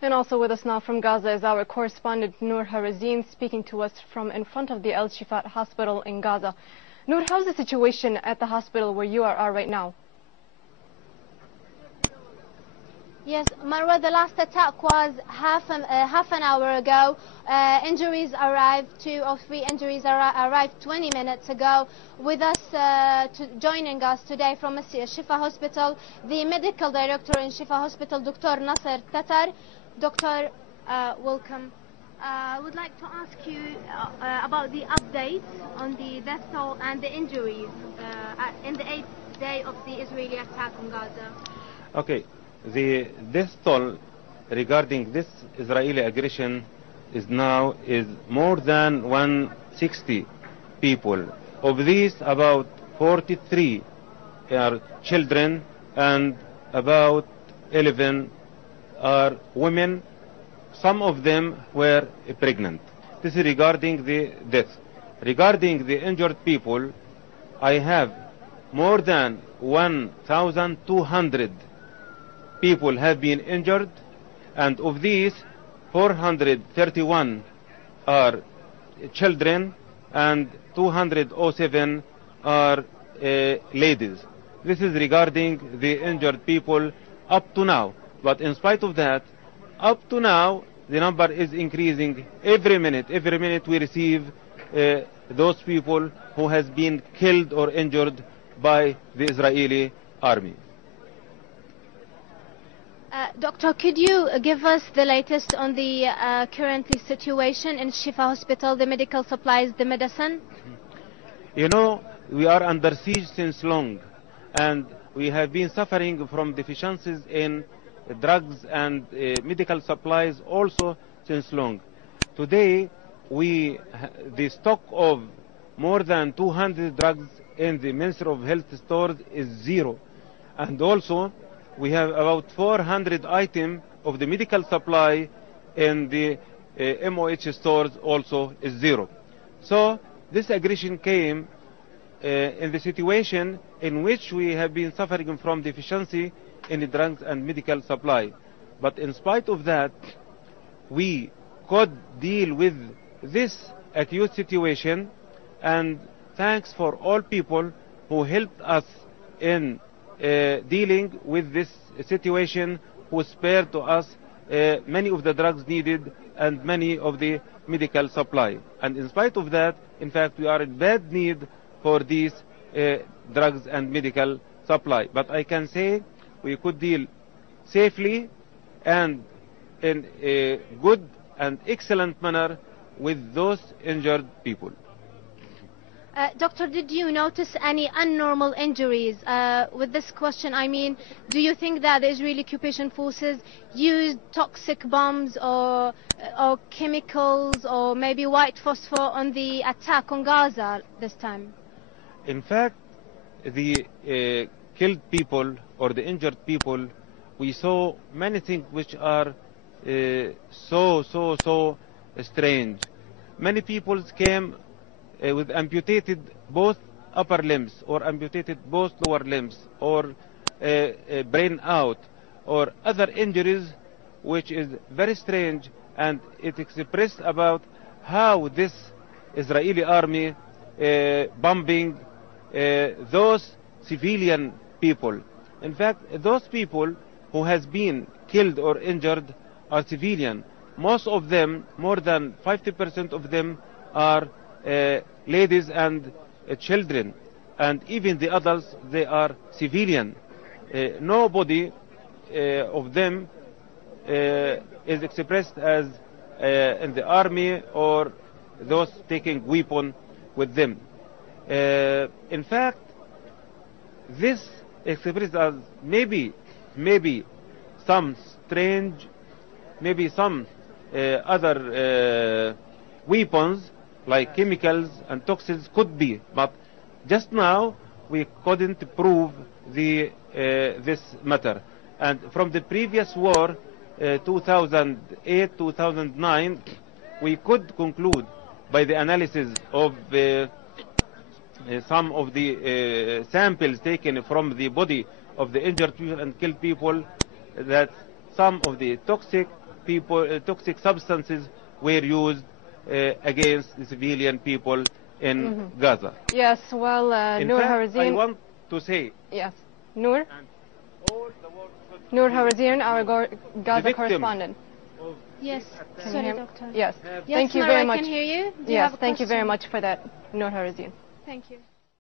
And also with us now from Gaza is our correspondent Noor Harazeen, speaking to us from in front of the Al Shifa hospital in Gaza. Noor, how's the situation at the hospital where you are right now? Yes, Marwa, the last attack was half an hour ago. Injuries arrived, 2 or 3 injuries arrived 20 minutes ago. With us, joining us today from Shifa Hospital, the medical director in Shifa Hospital, Dr. Nasser Tatar. Doctor, welcome. I would like to ask you about the updates on the death toll and the injuries in the 8th day of the Israeli attack on Gaza. Okay. The death toll regarding this Israeli aggression is more than 160 people. Of these, about 43 are children and about 11 are women. Some of them were pregnant. This is regarding the death. Regarding the injured people, I have more than 1,200 people have been injured, and of these 431 are children and 207 are ladies. This is regarding the injured people up to now. But in spite of that, up to now the number is increasing every minute. Every minute we receive those people who has been killed or injured by the Israeli army. Doctor, could you give us the latest on the currently situation in Shifa Hospital, the medical supplies, the medicine? You know, we are under siege since long, and we have been suffering from deficiencies in drugs and medical supplies also since long. Today, the stock of more than 200 drugs in the Ministry of Health stores is zero, and also we have about 400 items of the medical supply in the MOH stores also is zero. So this aggression came in the situation in which we have been suffering from deficiency in the drugs and medical supply. But in spite of that, we could deal with this acute situation, and thanks for all people who helped us in dealing with this situation, who spared to us many of the drugs needed and many of the medical supply. And in spite of that, in fact, we are in bad need for these drugs and medical supply. But I can say we could deal safely and in a good and excellent manner with those injured people. Doctor, did you notice any abnormal injuries? With this question, I mean, do you think that the Israeli occupation forces used toxic bombs or chemicals or maybe white phosphor on the attack on Gaza this time? In fact, the killed people or the injured people, we saw many things which are so strange. Many people came with amputated both upper limbs or amputated both lower limbs or brain out or other injuries, which is very strange, and it expressed about how this Israeli army bombing those civilian people. In fact, those people who has been killed or injured are civilian. Most of them, more than 50% of them, are ladies and children, and even the adults, they are civilian. Nobody of them is expressed as in the army or those taking weapon with them. In fact, this expressed as maybe some strange, maybe some other weapons like chemicals and toxins could be, but just now we couldn't prove this matter. And from the previous war, 2008-2009, we could conclude by the analysis of some of the samples taken from the body of the injured people and killed people that some of the toxic toxic substances were used against the civilian people in Gaza. Yes, well, In Noor fact, I Harazeen. want to say, Yes, Noor. and all the world should Noor see Harazeen, our Gaza victims correspondent. of Yes, this attack Can you sorry, hear me? doctor. Yes, have Yes, thank you Marwa, very I much. can hear you. Do you Yes, have a thank you very question? much for that, Noor Harazeen. Thank you.